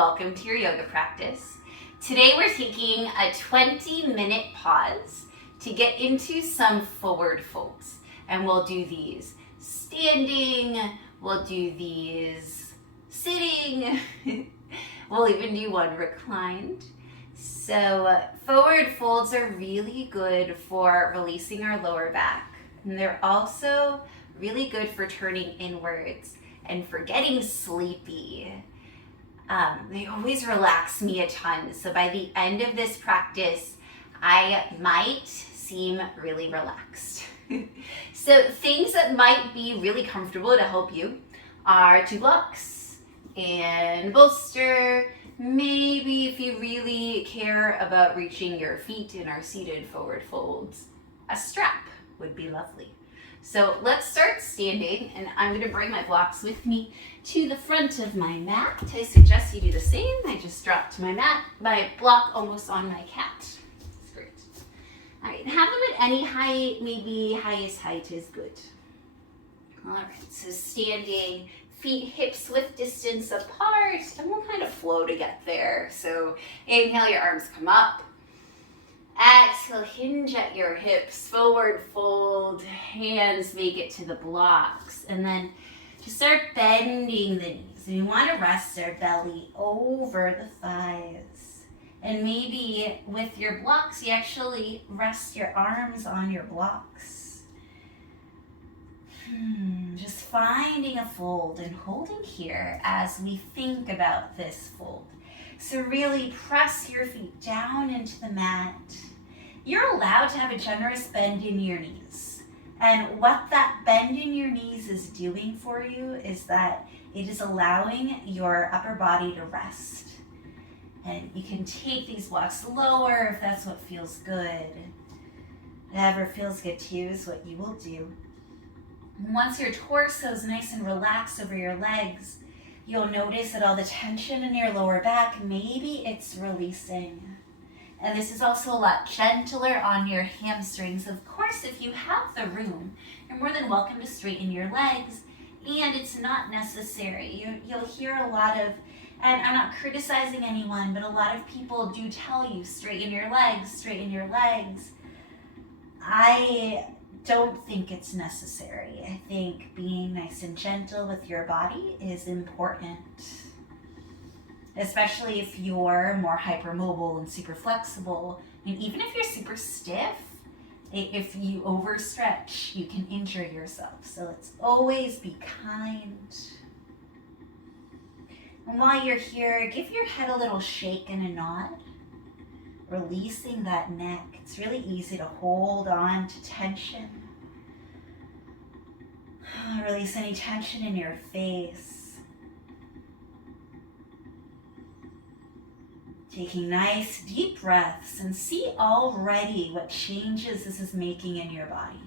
welcome to your yoga practice. Today we're taking a 20-minute pause to get into some forward folds. And we'll do these standing, we'll do these sitting, we'll even do one reclined. So forward folds are really good for releasing our lower back. And they're also really good for turning inwards and for getting sleepy. They always relax me a ton. So by the end of this practice, I might seem really relaxed. So things that might be really comfortable to help you are 2 blocks and bolster. Maybe if you really care about reaching your feet in our seated forward folds, a strap would be lovely. So let's start standing, and I'm going to bring my blocks with me to the front of my mat. I suggest you do the same. I just dropped my block almost on my cat. That's great. All right, have them at any height, maybe highest height is good. All right, so standing, feet hips width distance apart, and we'll kind of flow to get there. So inhale, your arms come up. Exhale, hinge at your hips, forward fold, hands make it to the blocks, and then just start bending the knees. And we want to rest our belly over the thighs. And maybe with your blocks, you actually rest your arms on your blocks. Just finding a fold and holding here as we think about this fold. So really press your feet down into the mat. You're allowed to have a generous bend in your knees. And what that bend in your knees is doing for you is that it is allowing your upper body to rest. And you can take these blocks lower if that's what feels good. Whatever feels good to you is what you will do. And once your torso is nice and relaxed over your legs, you'll notice that all the tension in your lower back, maybe it's releasing. And this is also a lot gentler on your hamstrings. Of course, if you have the room, you're more than welcome to straighten your legs, and it's not necessary. You'll hear a lot of, and I'm not criticizing anyone, but a lot of people do tell you, straighten your legs, straighten your legs. I don't think it's necessary. I think being nice and gentle with your body is important. Especially if you're more hypermobile and super flexible. And even if you're super stiff, if you overstretch, you can injure yourself. So let's always be kind. And while you're here, give your head a little shake and a nod, releasing that neck. It's really easy to hold on to tension. Release any tension in your face. Taking nice deep breaths, and see already what changes this is making in your body.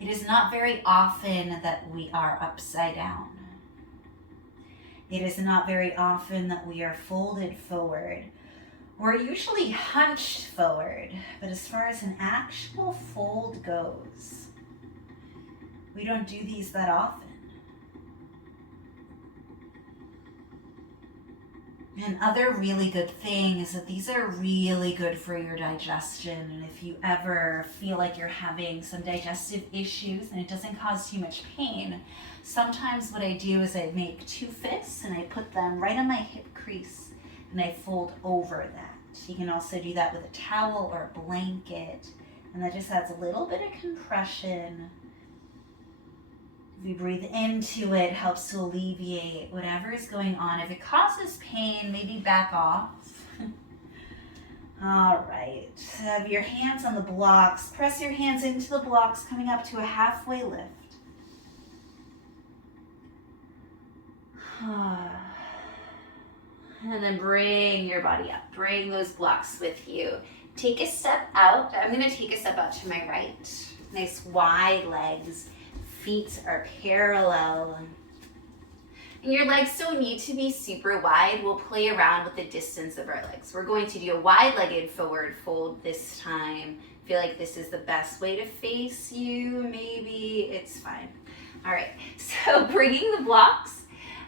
It is not very often that we are upside down. It is not very often that we are folded forward. We're usually hunched forward, but as far as an actual fold goes, we don't do these that often. And other really good thing is that these are really good for your digestion. And if you ever feel like you're having some digestive issues and it doesn't cause too much pain, sometimes what I do is I make 2 fists and I put them right on my hip crease and I fold over that. You can also do that with a towel or a blanket, and that just adds a little bit of compression. If you breathe into it, helps to alleviate whatever is going on. If it causes pain, maybe back off. All right, so have your hands on the blocks. Press your hands into the blocks, coming up to a halfway lift. And then bring your body up. Bring those blocks with you. Take a step out. I'm going to take a step out to my right. Nice wide legs. Feet are parallel. And your legs don't need to be super wide. We'll play around with the distance of our legs. We're going to do a wide-legged forward fold this time. I feel like this is the best way to face you. Maybe it's fine. All right, so bringing the blocks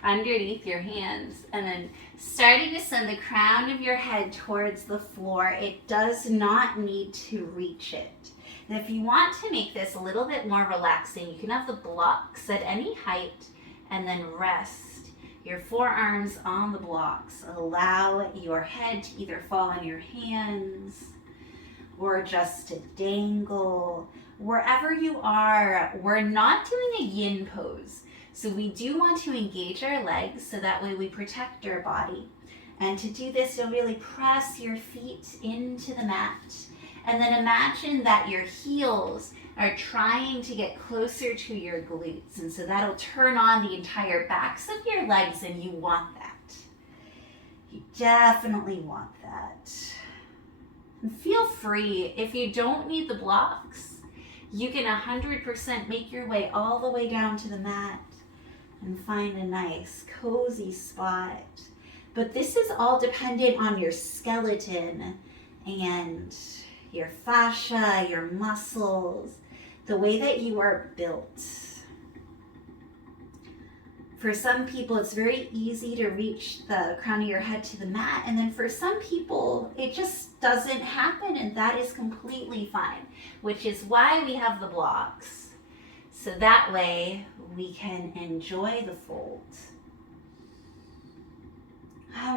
underneath your hands, and then starting to send the crown of your head towards the floor. It does not need to reach it. And if you want to make this a little bit more relaxing, you can have the blocks at any height and then rest your forearms on the blocks. Allow your head to either fall on your hands or just to dangle. Wherever you are, we're not doing a yin pose. So we do want to engage our legs so that way we protect our body. And to do this, you'll really press your feet into the mat. And then imagine that your heels are trying to get closer to your glutes. And so that'll turn on the entire backs of your legs, and you want that. You definitely want that. And feel free, if you don't need the blocks, you can 100% make your way all the way down to the mat and find a nice cozy spot. But this is all dependent on your skeleton and your fascia, your muscles, the way that you are built. For some people, it's very easy to reach the crown of your head to the mat, and then for some people, it just doesn't happen, and that is completely fine, which is why we have the blocks. So that way, we can enjoy the fold.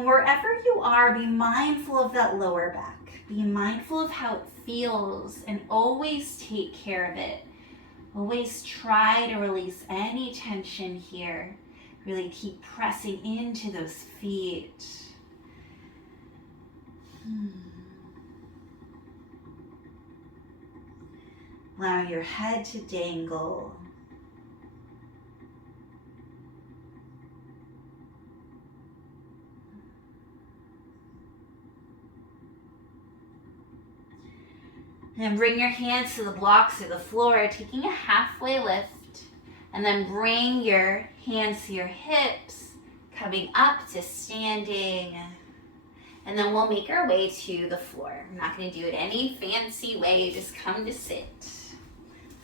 Wherever you are, be mindful of that lower back. Be mindful of how it feels and always take care of it. Always try to release any tension here. Really keep pressing into those feet. Allow your head to dangle. And bring your hands to the blocks or the floor, taking a halfway lift. And then bring your hands to your hips, coming up to standing. And then we'll make our way to the floor. I'm not going to do it any fancy way, just come to sit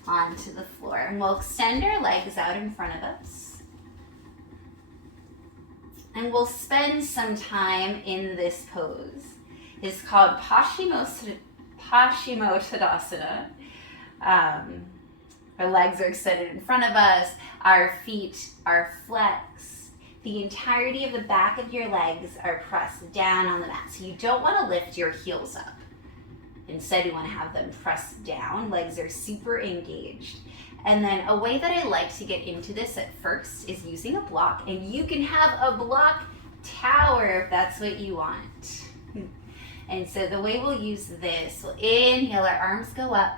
onto the floor. And we'll extend our legs out in front of us. And we'll spend some in this pose. It's called Paschimottanasana. Our legs are extended in front of us. Our feet are flexed. The entirety of the back of your legs are pressed down on the mat. So you don't want to lift your heels up. Instead, you want to have them pressed down. Legs are super engaged. And then a way that I like to get into this at first is using a block. And you can have a block tower if that's what you want. And so the way we'll use this, we'll inhale, our arms go up.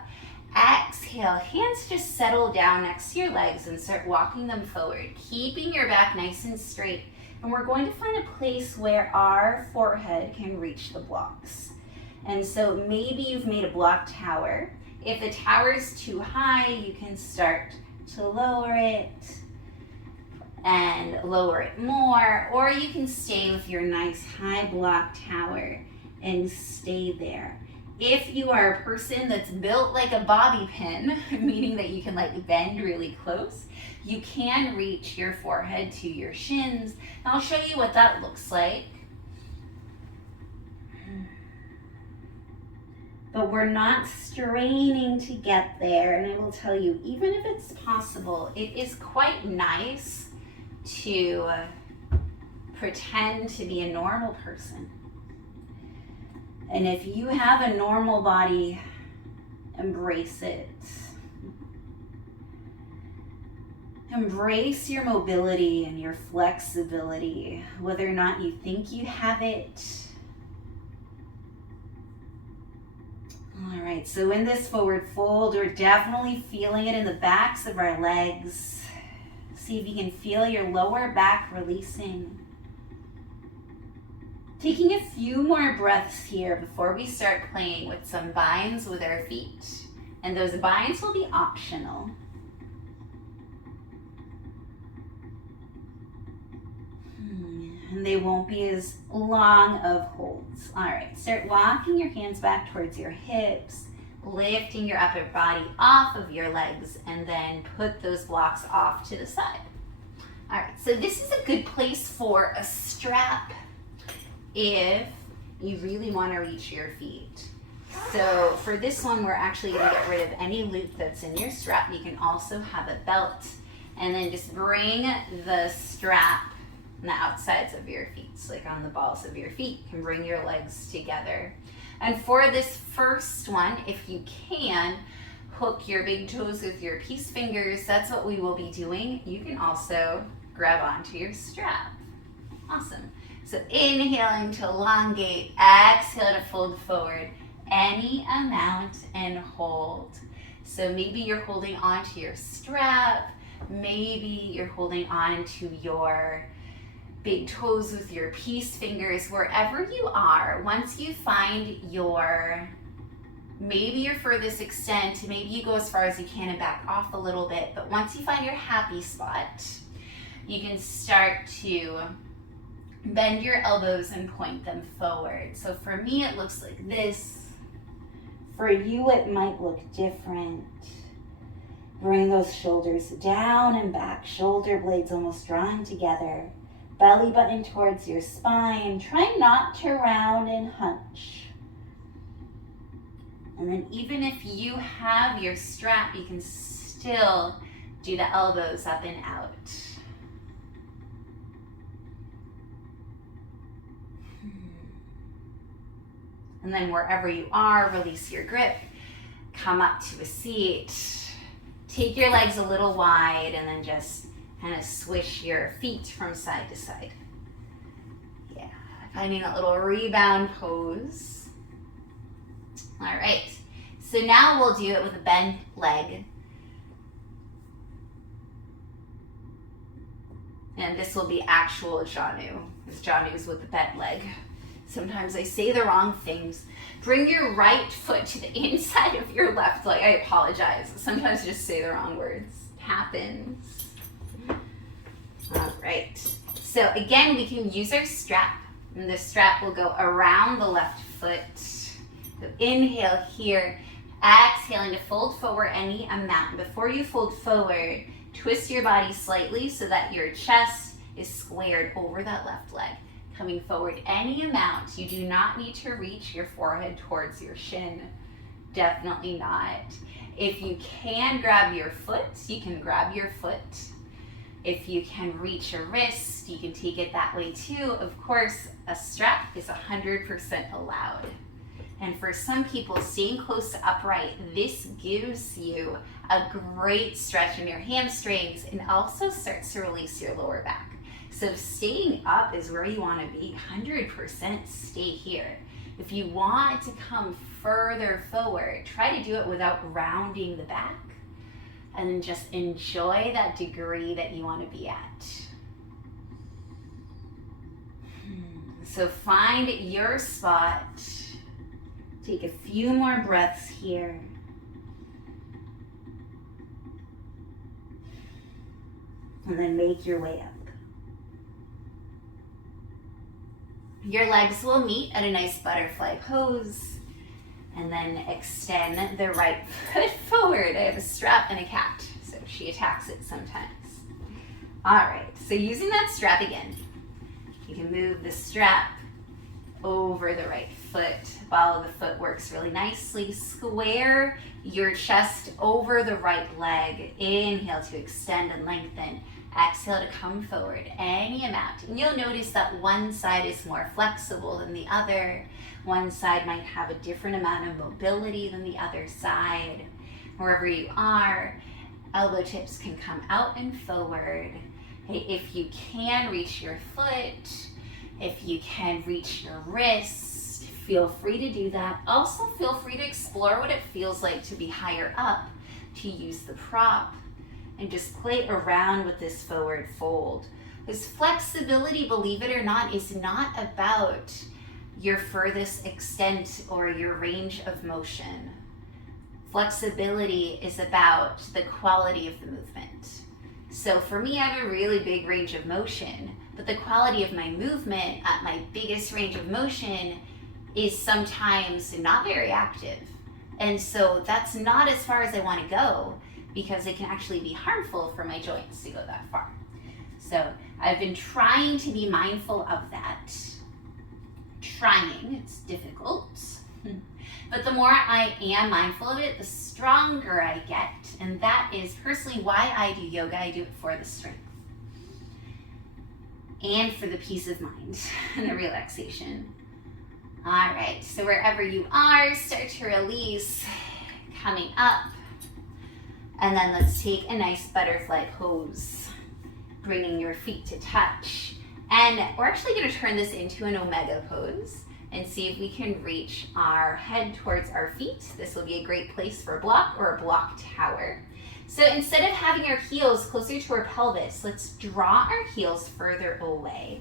Exhale, hands just settle down next to your legs and start walking them forward, keeping your back nice and straight. And we're going to find a place where our forehead can reach the blocks. And so maybe you've made a block tower. If the tower is too high, you can start to lower it and lower it more, or you can stay with your nice high block tower and stay there. If you are a person that's built like a bobby pin, meaning that you can like bend really close, you can reach your forehead to your shins. And I'll show you what that looks like. But we're not straining to get there. And I will tell you, even if it's possible, it is quite nice to pretend to be a normal person. And if you have a normal body, embrace it. Embrace your mobility and your flexibility, whether or not you think you have it. All right, so in this forward fold, we're definitely feeling it in the backs of our legs. See if you can feel your lower back releasing. Taking a few more breaths here before we start playing with some binds with our feet. And those binds will be optional. And they won't be as long of holds. All right, start walking your hands back towards your hips, lifting your upper body off of your legs, and then put those blocks off to the side. All right, so this is a good place for a strap if you really want to reach your feet. So for this one, we're actually going to get rid of any loop that's in your strap. You can also have a belt, and then just bring the strap on the outsides of your feet, so like on the balls of your feet. You can bring your legs together. And for this first one, if you can, hook your big toes with your peace fingers. That's what we will be doing. You can also grab onto your strap. Awesome. So inhaling to elongate, exhale to fold forward any amount and hold. So maybe you're holding onto your strap, maybe you're holding on to your big toes with your peace fingers. Wherever you are, once you find maybe your furthest extent, maybe you go as far as you can and back off a little bit, but once you find your happy spot, you can start to bend your elbows and point them forward. So for me, it looks like this. For you, it might look different. Bring those shoulders down and back, shoulder blades almost drawing together. Belly button towards your spine. Try not to round and hunch. And then even if you have your strap, you can still do the elbows up and out. And then wherever you are, release your grip. Come up to a seat. Take your legs a little wide and then just kind of swish your feet from side to side. Yeah, finding that little rebound pose. All right, so now we'll do it with a bent leg. And this will be actual Janu, because Janu's with the bent leg. Sometimes I say the wrong things. Bring your right foot to the inside of your left leg. I apologize. Sometimes I just say the wrong words. It happens. All right. So again, we can use our strap. And the strap will go around the left foot. So inhale here. Exhaling to fold forward any amount. Before you fold forward, twist your body slightly so that your chest is squared over that left leg. Coming forward any amount. You do not need to reach your forehead towards your shin. Definitely not. If you can grab your foot, you can grab your foot. If you can reach a wrist, you can take it that way too. Of course, a strap is 100% allowed. And for some people, staying close to upright, this gives you a great stretch in your hamstrings and also starts to release your lower back. So staying up is where you want to be. 100% stay here. If you want to come further forward, try to do it without rounding the back, and then just enjoy that degree that you want to be at. So find your spot. Take a few more breaths here. And then make your way up. Your legs will meet at a nice butterfly pose, and then extend the right foot forward. I have a strap and a cat, so she attacks it sometimes. All right, so using that strap again, you can move the strap over the right foot. Ball of the foot works really nicely. Square your chest over the right leg. Inhale to extend and lengthen. Exhale to come forward any amount. And you'll notice that one side is more flexible than the other. One side might have a different amount of mobility than the other side. Wherever you are, elbow tips can come out and forward. Hey, if you can reach your foot, if you can reach your wrist, feel free to do that. Also feel free to explore what it feels like to be higher up, to use the prop, and just play around with this forward fold. This flexibility, believe it or not, is not about your furthest extent or your range of motion. Flexibility is about the quality of the movement. So for me, I have a really big range of motion, but the quality of my movement at my biggest range of motion is sometimes not very active. And so that's not as far as I want to go, because it can actually be harmful for my joints to go that far. So I've been trying to be mindful of that. Trying, it's difficult. But the more I am mindful of it, the stronger I get. And that is personally why I do yoga. I do it for the strength and for the peace of mind and the relaxation. All right, so wherever you are, start to release, coming up. And then let's take a nice butterfly pose, bringing your feet to touch. And we're actually going to turn this into an omega pose and see if we can reach our head towards our feet. This will be a great place for a block or a block tower. So instead of having our heels closer to our pelvis, let's draw our heels further away.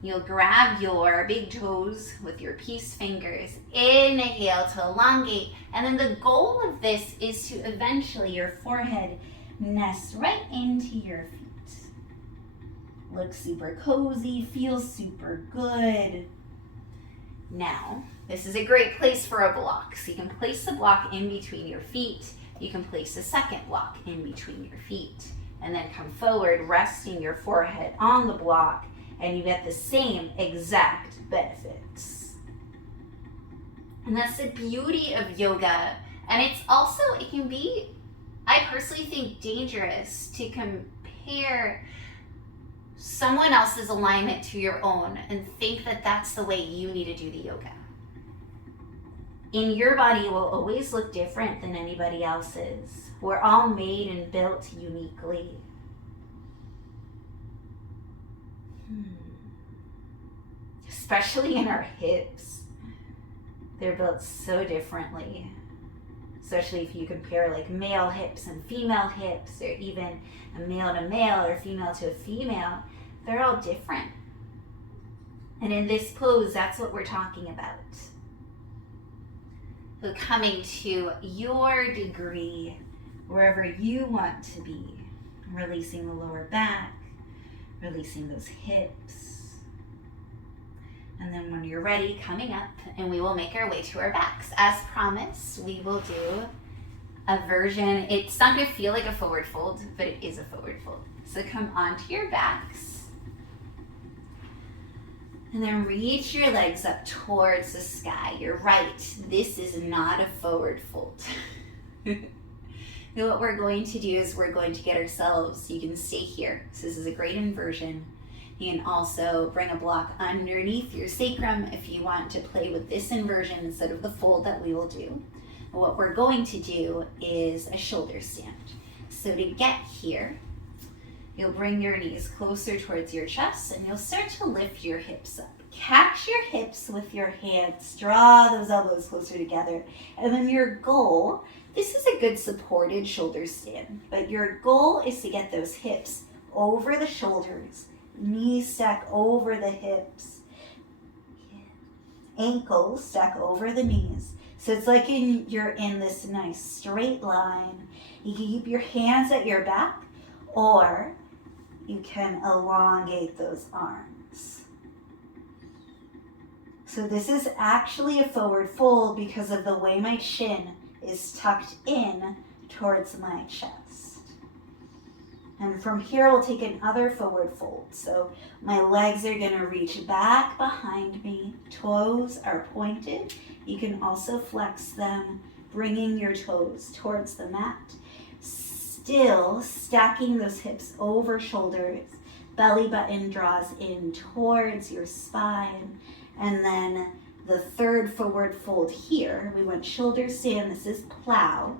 You'll grab your big toes with your peace fingers. Inhale to elongate. And then the goal of this is to eventually your forehead nest right into your feet. Looks super cozy, feels super good. Now, this is a great place for a block. So you can place the block in between your feet. You can place a second block in between your feet. And then come forward, resting your forehead on the block, and you get the same exact benefits. And that's the beauty of yoga. And it's also, it can be, I personally think, dangerous to compare someone else's alignment to your own and think that that's the way you need to do the yoga. In your body, it will always look different than anybody else's. We're all made and built uniquely. Especially in our hips. They're built so differently. Especially if you compare like male hips and female hips, or even a male to male or female to a female, they're all different. And in this pose, that's what we're talking about. So coming to your degree, wherever you want to be, releasing the lower back, releasing those hips. And then when you're ready, coming up, and we will make our way to our backs. As promised, we will do a version. It's not going to feel like a forward fold, but it is a forward fold. So come onto your backs. And then reach your legs up towards the sky. You're right. This is not a forward fold. What we're going to do is we're going to get ourselves, you can stay here. So this is a great inversion. You can also bring a block underneath your sacrum if you want to play with this inversion instead of the fold that we will do. And what we're going to do is a shoulder stand. So to get here, you'll bring your knees closer towards your chest and you'll start to lift your hips up. Catch your hips with your hands, draw those elbows closer together. And then your goal, this is a good supported shoulder stand, but your goal is to get those hips over the shoulders, knees stack over the hips, ankles stack over the knees. So it's like you're in this nice straight line. You can keep your hands at your back, or you can elongate those arms. So this is actually a forward fold because of the way my chin is tucked in towards my chest. And from here, we'll take another forward fold. So my legs are gonna reach back behind me. Toes are pointed. You can also flex them, bringing your toes towards the mat. Still stacking those hips over shoulders. Belly button draws in towards your spine. And then the third forward fold here, we went shoulder stand, this is plow,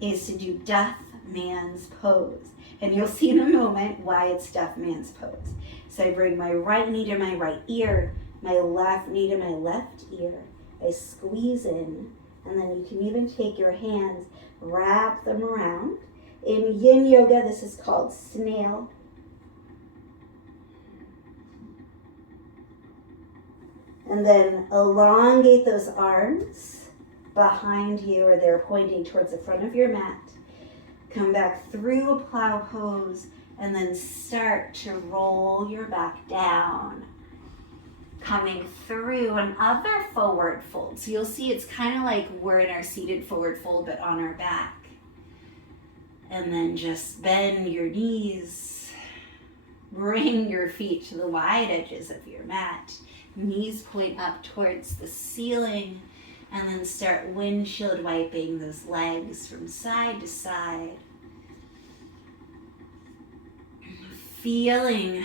is to do deaf man's pose. And you'll see in a moment why it's deaf man's pose. So I bring my right knee to my right ear, my left knee to my left ear. I squeeze in, and then you can even take your hands, wrap them around. In yin yoga, this is called snail. And then elongate those arms behind you, or they're pointing towards the front of your mat. Come back through a plow pose and then start to roll your back down. Coming through another forward fold. So you'll see it's kind of like we're in our seated forward fold but on our back. And then just bend your knees. Bring your feet to the wide edges of your mat. Knees point up towards the ceiling, and then start windshield wiping those legs from side to side. Feeling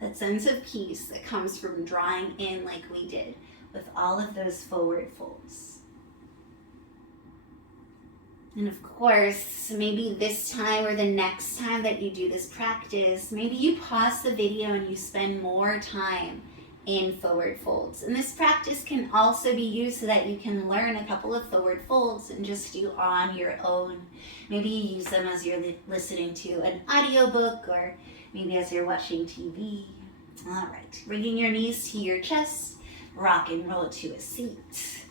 that sense of peace that comes from drawing in like we did with all of those forward folds. And of course, maybe this time or the next time that you do this practice, maybe you pause the video and you spend more time in forward folds. And this practice can also be used so that you can learn a couple of forward folds and just do on your own. Maybe you use them as you're listening to an audiobook, or maybe as you're watching TV. All right, bringing your knees to your chest, rock and roll to a seat.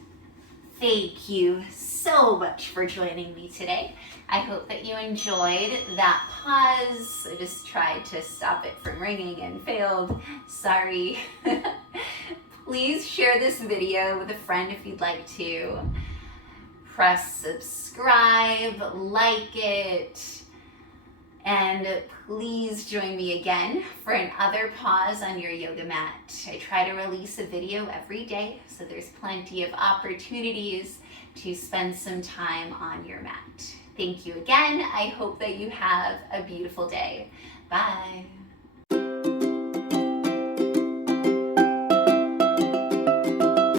Thank you so much for joining me today. I hope that you enjoyed that pause. I just tried to stop it from ringing and failed. Sorry. Please share this video with a friend if you'd like to. Press subscribe, like it, and please join me again for another pause on your yoga mat. I try to release a video every day, so there's plenty of opportunities to spend some time on your mat. Thank you again. I hope that you have a beautiful day. Bye.